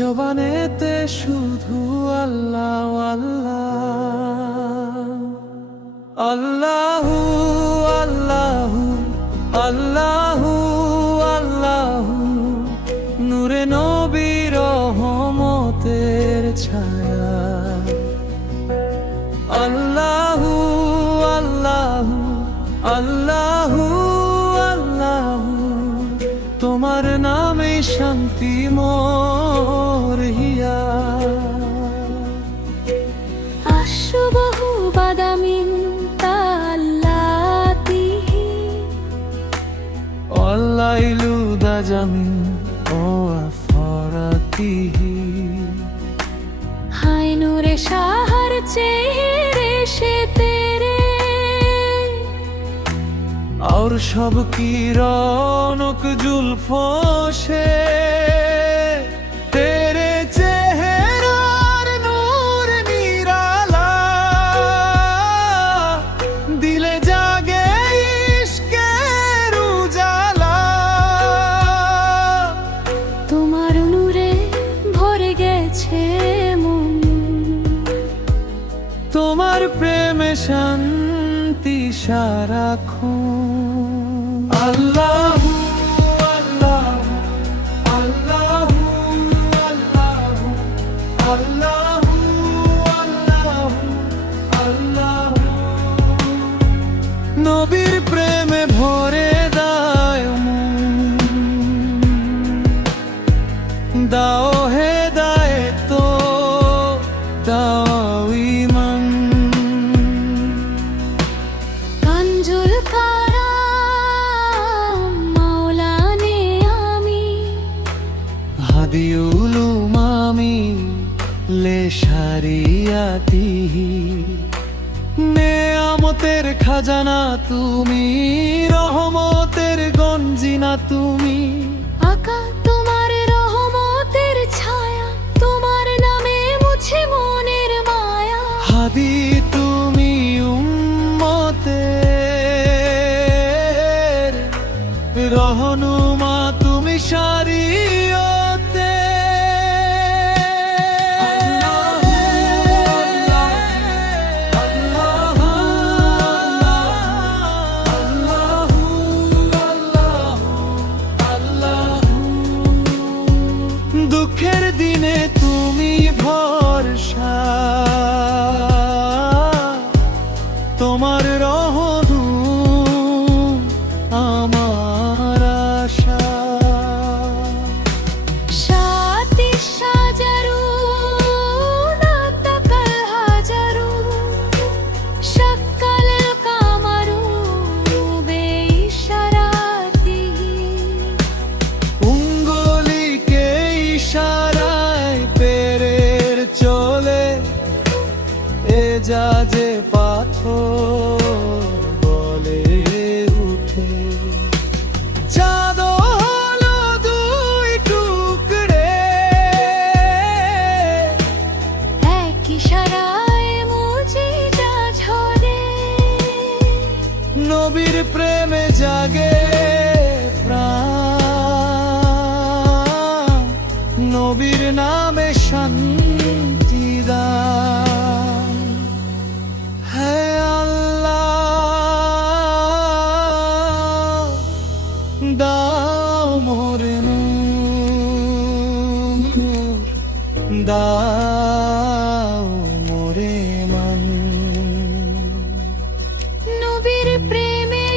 জবানেতে শুধু আল্লাহ আল্লাহ, আল্লাহু আল্লাহু আল্লাহু আল্লাহু, নূরে নবীর রহমতের ছায়া। আল্লাহু আল্লাহু আল্লাহু আল্লাহু, তোমার নামে শান্তি মোর হিয়া। আশুবহু বাদামিন তাল্লাতিহি, ওয়াল্লাইলু দাজামিন ও আফরাতিহি, হায় নূরে শাহর চেহারে সে তেরে, और शब की रौनक जुल्फों से तेरे चेहरार नूर निराला, दिले जागे इश्केर उजाला। তোমার নূরে ভরে গেছে মন, তোমার প্রেমে শান্তি সারাক্ষণ। আল্লাহু আল্লাহু আল্লাহু আল্লাহু আল্লাহু আল্লাহু আল্লাহু, নবীর প্রেমে ভরে দাও মন, দাও হেদায়েত দাও ঈমান। কানজুল কারাম মাওলানে আমি, হাদিউল উমামি লে শারিয়াতিহি, নেয়ামতের খাজানা তুমি, রহমতের গঞ্জিনা তুমি। আকা তোমার রহমতের ছায়া, তোমার নামে মুছে মনের মায়া। হাদি তুমি উম্মতের, রহনুমা তুমি শরীয়তে। দুঃখের দিনে তুমি ভরসা, তোমার রহনু আমার আশা। শাতি সাজারু নাতাকাল হাজারু, শাক্কাল কামারু বেইশারাতিহি, উঙ্গলিকে ইশারায় পেরের চলে, এজাজে পাথর বলে উঠে। চাঁদ হলো দুই টুকরে, এক ইশারায় মুজিজা ঝরে। নবীর প্রেমে জাগে প্রাণ, নবীর নামে শান্তি দান। হে আল্লাহ, দাও মোরে নূর, দাও মোরে মান। নবীর প্রেমে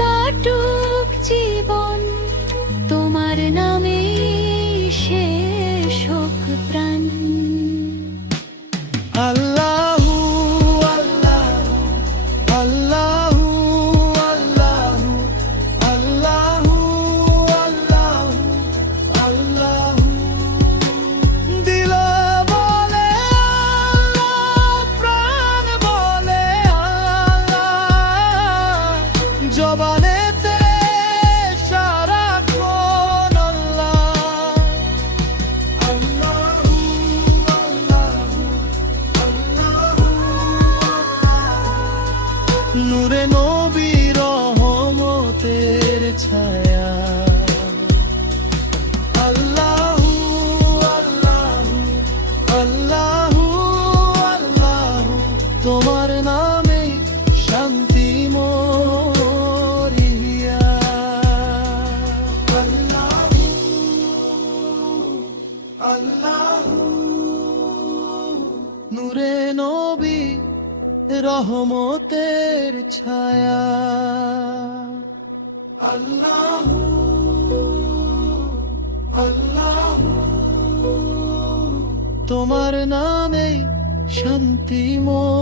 কাটুক জীবন, তোমার নামে শেষ হোক প্রাণ। আল্লাহু আল্লাহু আল্লাহু আল্লাহু আল্লাহু আল্লাহু আল্লাহু, দিল বলে আল্লাহ, প্রাণ বলে আল্লাহ, জবানেতে সারাক্ষণ আল্লাহ। আল্লাহু আল্লাহু আল্লাহু আল্লাহু, নূরে নবীর রহমতের ছায়া। আল্লাহ রহমতের ছায়া। আল্লাহ আল্লাহ, তোমার নামে শান্তিময়।